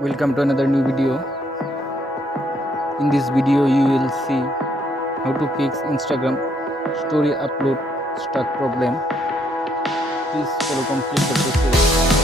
Welcome to another new video. In this video you will see how to fix Instagram story upload stuck problem. Please follow complete the process.